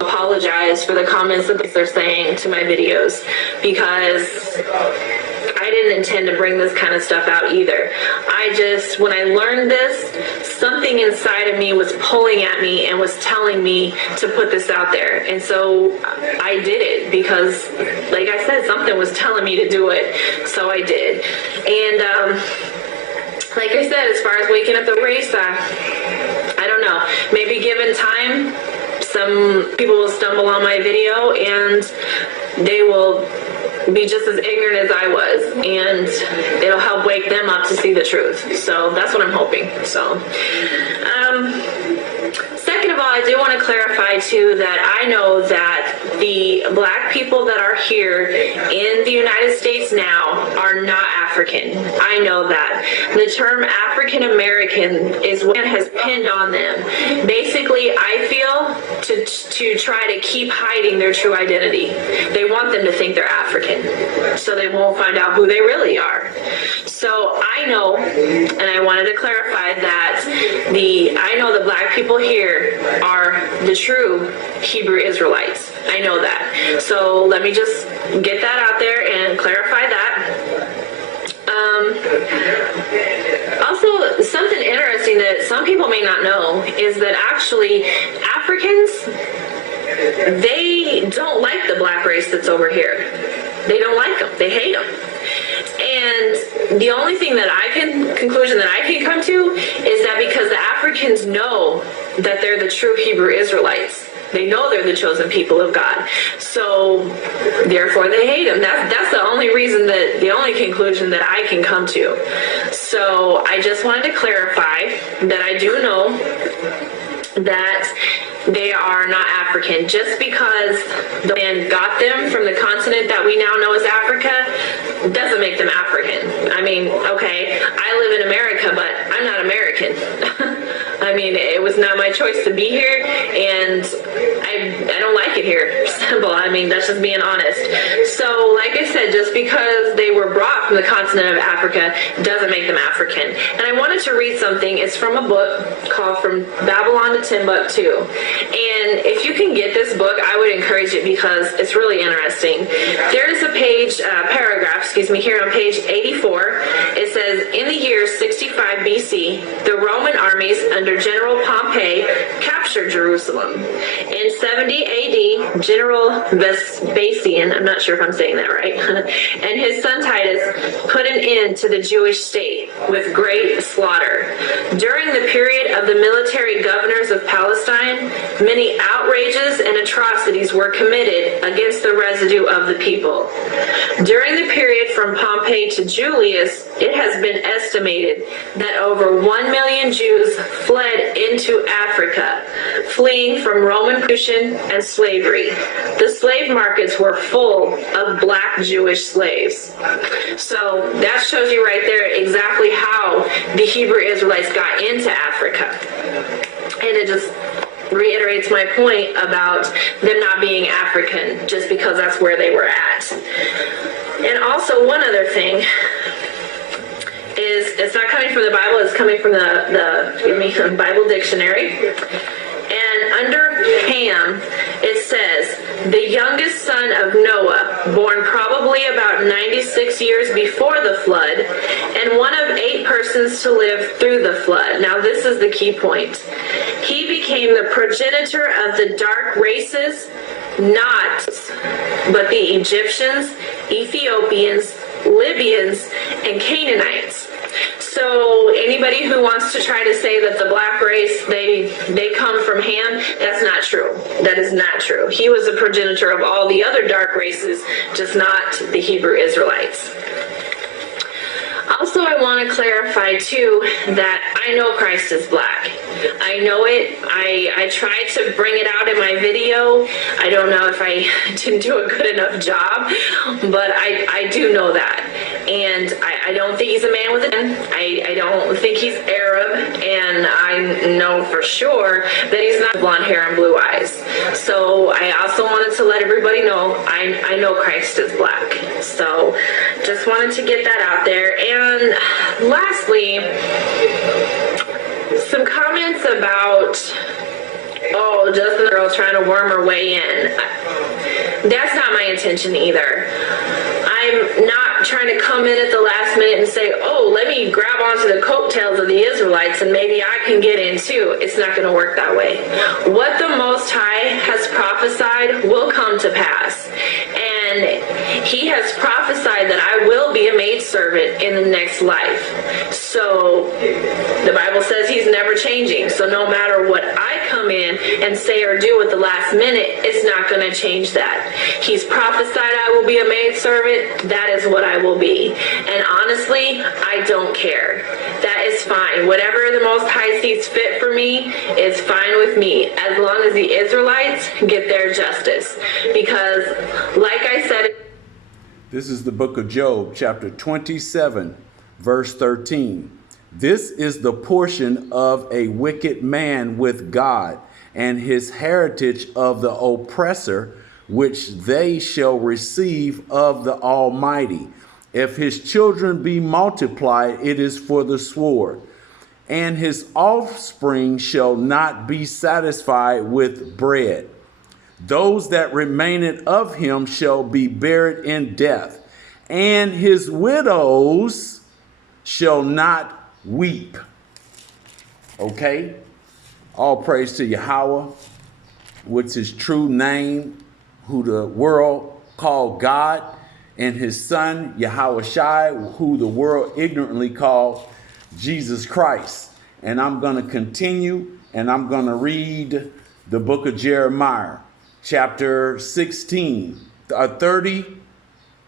apologize for the comments that they're saying to my videos, because I didn't intend to bring this kind of stuff out either. When I learned this, something inside of me was pulling at me and was telling me to put this out there. And so I did it because, like I said, something was telling me to do it. So I did. And like I said, as far as waking up the race, I don't know. Maybe given time, some people will stumble on my video and they will be just as ignorant as I was, and it'll help wake them up to see the truth. So that's what I'm hoping. So, second of all, I do want to clarify too that I know that the black people that are here in the United States now are not African. I know that. The term African American is what has pinned on them. Basically, I feel to try to keep hiding their true identity. They want them to think they're African, so they won't find out who they really are. So I know, and I wanted to clarify that I know the black people here are the true Hebrew Israelites. I know that. So let me just get that out there and clarify that. Also, something interesting that some people may not know is that actually Africans, they don't like the black race that's over here. They don't like them. They hate them. And the only thing that conclusion that I can come to is that because the Africans know that they're the true Hebrew Israelites. They know they're the chosen people of God. So therefore they hate them. That's the only reason, the only conclusion that I can come to. So I just wanted to clarify that I do know that they are not African. Just because the man got them from the continent that we now know as Africa doesn't make them African. I mean, okay, I live in America, but I'm not American. I mean, it was not my choice to be here, and I don't like it here. Simple. I mean, that's just being honest. So, like I said, just because they were brought from the continent of Africa doesn't make them African. And I wanted to read something. It's from a book called From Babylon to Timbuktu. And if you can get this book, I would encourage it because it's really interesting. There's a paragraph, here on page 84. It says, in the year 65 BC, the Roman armies under General Pompey captured Jerusalem. In 70 AD, General Vespasian, I'm not sure if I'm saying that right, and his son Titus put an end to the Jewish state with great slaughter. During the period of the military governors of Palestine, many outrages and atrocities were committed against the residue of the people. During the period from Pompey to Julius, it has been estimated that over 1 million Jews fled into Africa, fleeing from Roman persecution and slavery. The slave markets were full of black Jewish slaves. So that shows you right there exactly how the Hebrew Israelites got into Africa. And it just reiterates my point about them not being African just because that's where they were at. And also one other thing is, it's not coming from the Bible, it's coming from the Bible dictionary. And under Ham, it says, the youngest son of Noah, born probably about 96 years before the flood, and one of 8 persons to live through the flood. Now this is the key point. He became the progenitor of the dark races, but the Egyptians, Ethiopians, Libyans, and Canaanites. So anybody who wants to try to say that the black race, they come from Ham, that's not true. That is not true. He was a progenitor of all the other dark races, just not the Hebrew Israelites. Also, I want to clarify too that I know Christ is black. I know it. I tried to bring it out in my video. I don't know if I didn't do a good enough job, but I do know that. And I don't think he's a man with a gun. I don't think he's Arab, and I know for sure that he's not blonde hair and blue eyes. So I also wanted to let everybody know I know Christ is black. So just wanted to get that out there. And lastly, some comments about oh, just the girl trying to worm her way in. That's not my intention either. I'm not trying to come in at the last minute and say, oh, let me grab onto the coattails of the Israelites and maybe I can get in too. It's not going to work that way. What the Most High has prophesied will come to pass. And he has prophesied that I will be a maidservant in the next life. So the Bible says he's never changing. So no matter what I come in and say or do at the last minute, it's not going to change that. He's prophesied I will be a maidservant. That is what I will be. And honestly, I don't care. That is fine. Whatever the Most High sees fit for me is fine with me, as long as the Israelites get their justice. Because, like I said, this is the book of Job, chapter 27, verse 13. This is the portion of a wicked man with God, and his heritage of the oppressor, which they shall receive of the Almighty. If his children be multiplied, it is for the sword, and his offspring shall not be satisfied with bread. Those that remaineth of him shall be buried in death, and his widows shall not weep. Okay? All praise to Yahweh, which is true name, who the world called God, and his son, Yahweh Shai, who the world ignorantly called Jesus Christ. And I'm going to continue, and I'm going to read the book of Jeremiah, chapter 16,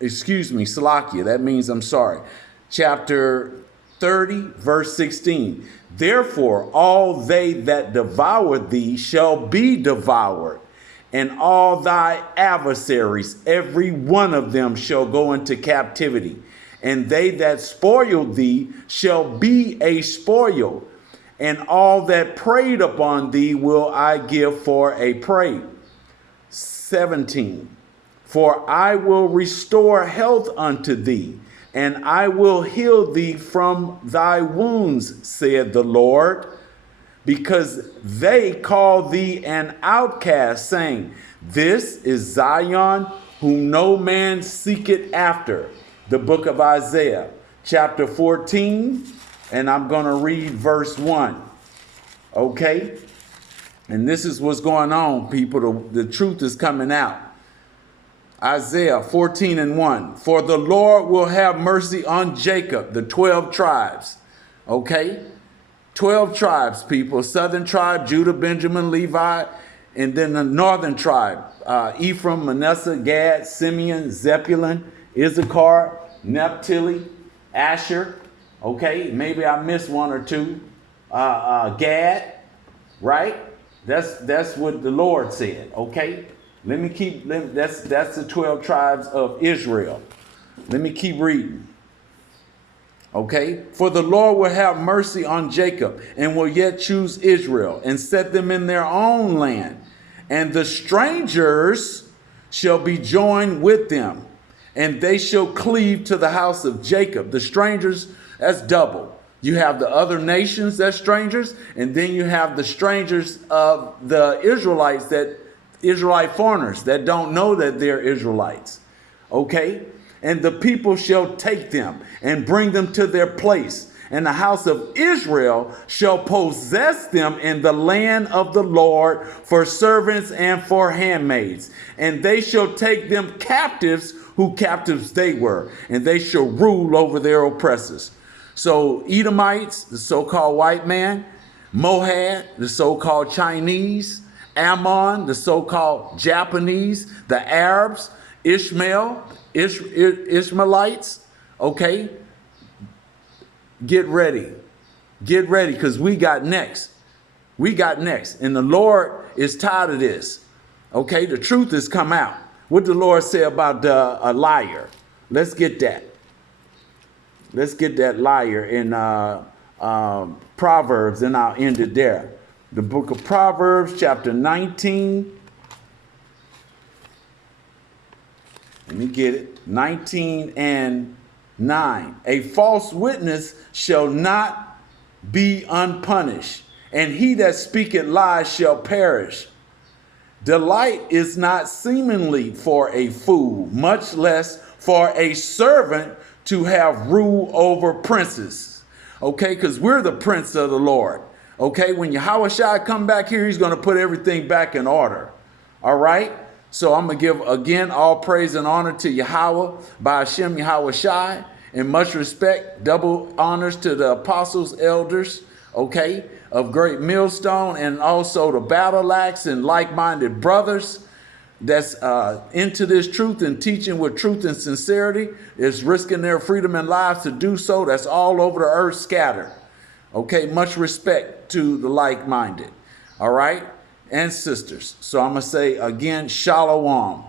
Salakia, that means I'm sorry. Chapter 30, verse 16. Therefore, all they that devour thee shall be devoured, and all thy adversaries, every one of them shall go into captivity. And they that spoil thee shall be a spoil, and all that preyed upon thee will I give for a prey. 17. For I will restore health unto thee, and I will heal thee from thy wounds, said the Lord, because they call thee an outcast, saying, this is Zion, whom no man seeketh after. The book of Isaiah, chapter 14, and I'm going to read verse 1. Okay? And this is what's going on, people. The truth is coming out. Isaiah 14 and 1. For the Lord will have mercy on Jacob, the 12 tribes. Okay? 12 tribes, people. Southern tribe, Judah, Benjamin, Levi, and then the northern tribe, Ephraim, Manasseh, Gad, Simeon, Zebulun, Issachar, Naphtali, Asher. Okay? Maybe I missed one or two. Gad, right? That's what the Lord said. Okay? Let me keep, that's the 12 tribes of Israel. Let me keep reading. Okay? For the Lord will have mercy on Jacob, and will yet choose Israel, and set them in their own land. And the strangers shall be joined with them, and they shall cleave to the house of Jacob. The strangers, that's double. You have the other nations, that's strangers, and then you have the strangers of the Israelites, that Israelite foreigners that don't know that they're Israelites. Okay? And the people shall take them and bring them to their place. And the house of Israel shall possess them in the land of the Lord for servants and for handmaids. And they shall take them captives, who captives they were, and they shall rule over their oppressors. So Edomites, the so-called white man, Moab, the so-called Chinese, Ammon, the so-called Japanese, the Arabs, Ishmaelites, okay? Get ready. Get ready, because we got next. We got next. And the Lord is tired of this. Okay, the truth has come out. What the Lord say about a liar? Let's get that. Let's get that liar in Proverbs, and I'll end it there. The book of Proverbs, chapter 19. Let me get it. 19 and 9. A false witness shall not be unpunished, and he that speaketh lies shall perish. Delight is not seemingly for a fool, much less for a servant to have rule over princes. Okay, because we're the prince of the Lord. Okay, when Yahushua come back here, he's going to put everything back in order. All right? So I'm going to give, again, all praise and honor to Yahweh, by Hashem Yahushua, and much respect, double honors to the apostles, elders, okay, of Great Millstone, and also the Battle Axe and like-minded brothers that's into this truth and teaching with truth and sincerity, is risking their freedom and lives to do so. That's all over the earth scattered. Okay, much respect to the like-minded, all right, and sisters. So I'm going to say again, Shalom.